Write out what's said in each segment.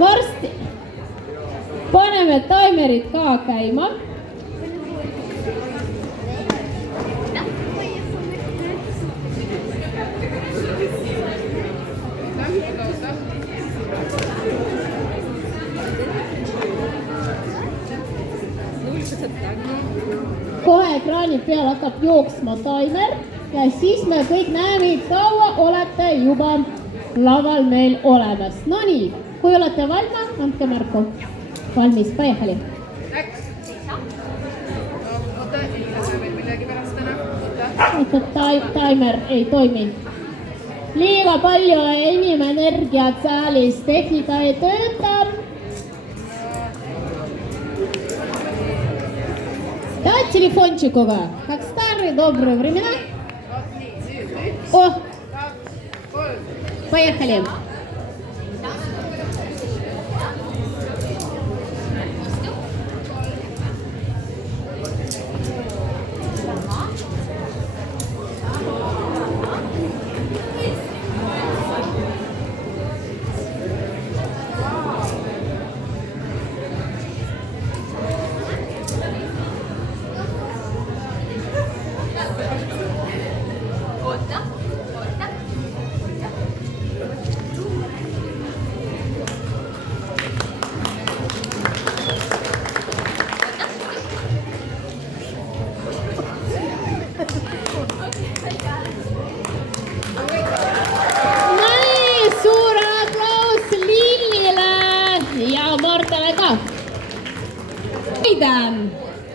varsti paneme taimerid ka käima. Kohe ekraani peal hakkab jooksma taimer ja siis me kõik näeme, kaua olete juba laval meil olemas. No nii, kui olete valmis, andke märku. Valmis, поехали. Taimer ei toimi. Liiga palju inimenergiat saalis, tehnika ei tööta. Да, телефончикова. Как старые добрые времена. О, поехали.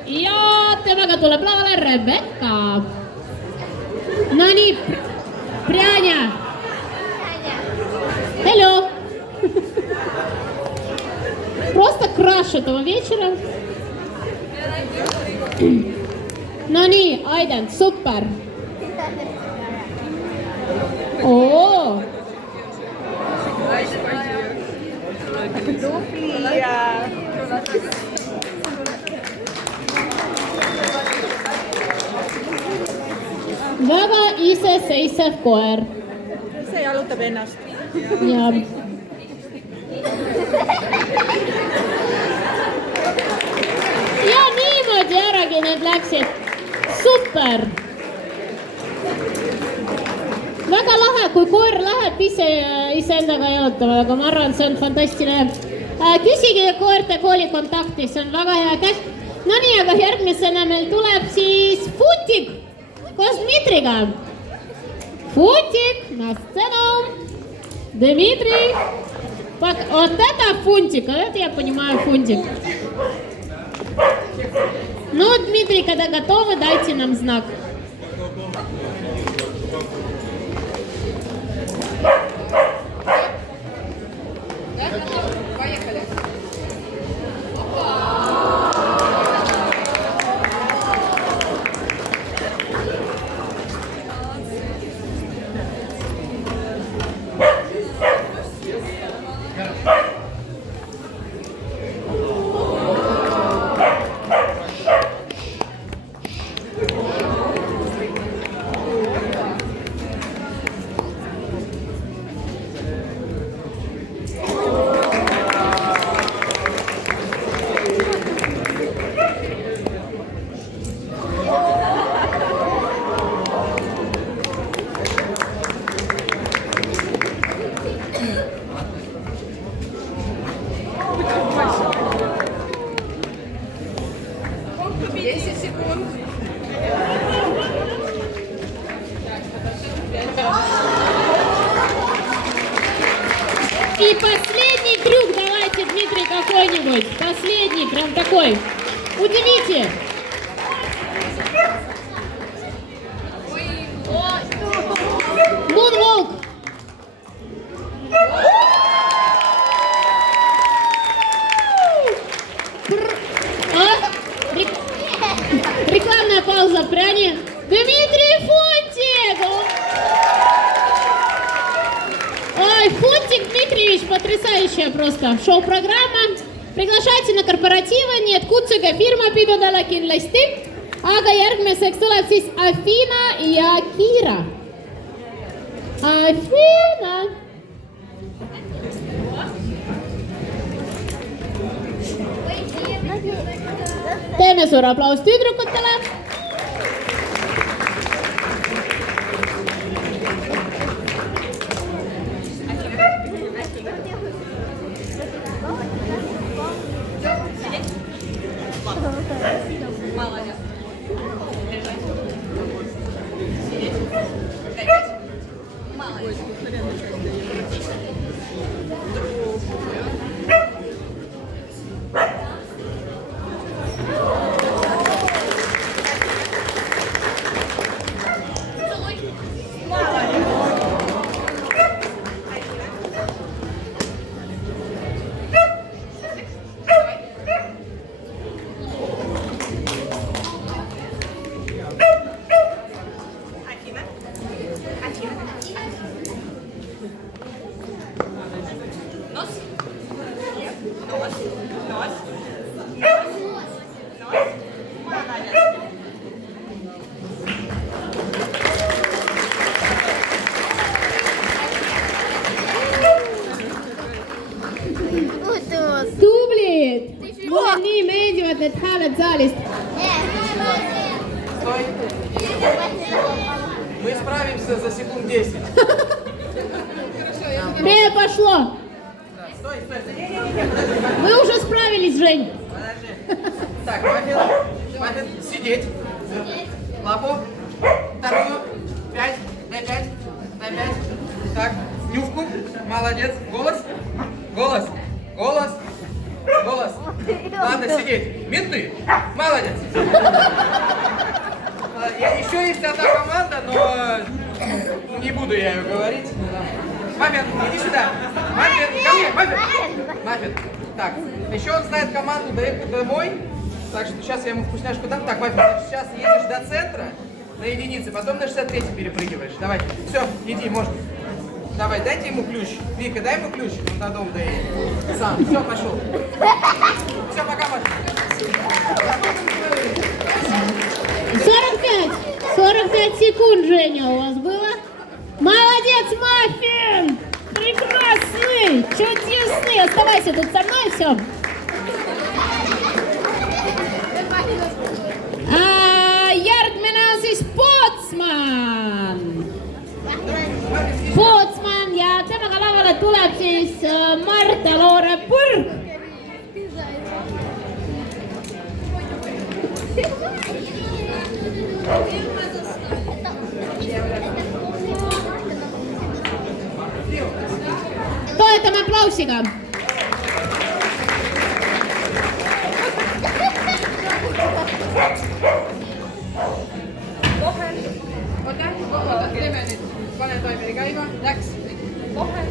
Ja temaga tuleb lavale Rebecca. No nii, Prjanja. Hello. Просто краш этого вечера. No nii, Aiden, super. Oo. Väga iseseisev koer. See jalutab ennast. Ja. Ja niimoodi äragi need läksid. Super. Väga lahe, kui koer läheb iseendaga jalutama, aga ma arvan, see on fantastiline. Küsige koerte kooli kontakti, see on väga hea käs. No nii, aga järgmisena meil tuleb siis Futik koos Dmitriga. Futik, на сцену. Дмитрий. Вот это Фунтик, это я понимаю Фунтик. Ну, Дмитрий, когда готовы, дайте нам знак. И последний трюк давайте, Дмитрий, какой-нибудь. Последний, прям такой. Удивите. Мунволк. Рекламная пауза, пряни. Дмитрий Фунтик! Ой, Фунтик Дмитриевич, потрясающая просто шоу-программа. Приглашайте на корпоративы, nii et kutsuge firma pidudele kindlasti. Aga järgmiseks tuleb siis Afina ja Kira. Afina. Teeme suur aplaus tüdrukutele. Tublid! Mulle nii meeldivad need hääled saalist. Стой. Мы справимся за секунд 10. Время пошло. Да, стой. Вы уже справились, Жень. Подожди. Так, Маффин, сидеть. Лапу. Вторую. 5. Дай 5. Так, нюхку. Молодец. Голос. Ладно, сидеть. Менты. Молодец. Еще есть одна команда, но не буду я ее говорить. Маффин, иди сюда. Маффин, ко мне. Маффин. Так, еще он знает команду «Доехать домой». Так что сейчас я ему вкусняшку дам. Так, Маффин, значит, сейчас едешь до центра на единице, потом на 63 перепрыгиваешь. Давай, все, иди, можно. Давай, дайте ему ключ. Вика, дай ему ключ, он до дома доедет. Сам, все, пошел. Все, пока, Маффин. 45 секунд, Женя, у вас было. Молодец, Маффин! Прекрасный! Чудесный! Оставайся тут со мной, все. Järgmine on siis Pootsman ja temaga lavale tuleb siis Marta-Loore Purg. Toetame aplausiga. Oota, teeme nüüd. Pane toimeri käima. Läks. Kohe.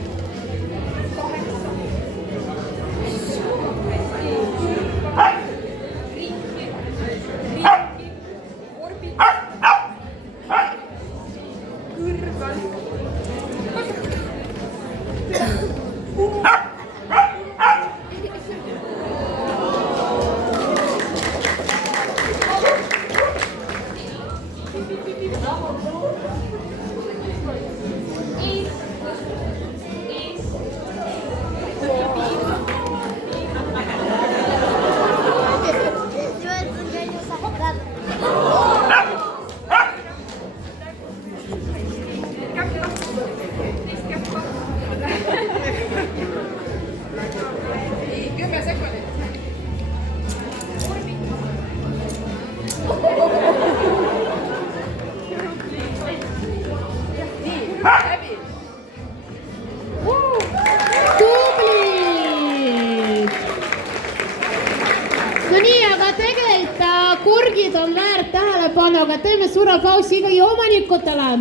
kurgid on väärt tähelepanu, aga teeme suure pausi ikkagi omanikutele.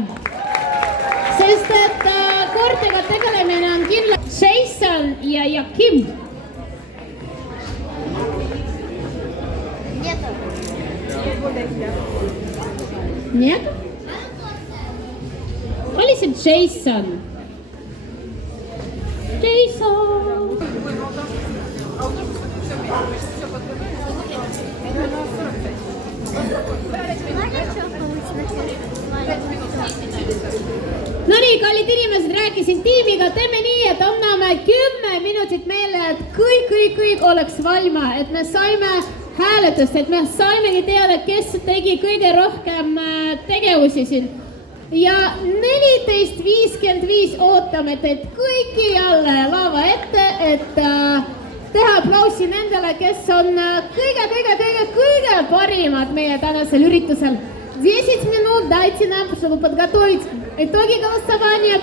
Sest et koortega tegelemine on kindlasti Jason ja Jakim. Нет? Oli see Jason? Jason! No nii, kallid inimesed, rääkisin tiimiga, teeme nii, et anname 10 minutit meile, et kõik oleks valma, et me saime hääletust, et me saimegi teada, kes tegi kõige rohkem tegevusi siin. Ja 14.55 ootame teid kõiki jälle lava ette, et teha aplausi nendele, kes on kõige parimad meie tänasel üritusel. 10 minut dайте нам, чтобы подготовить итоги голосования.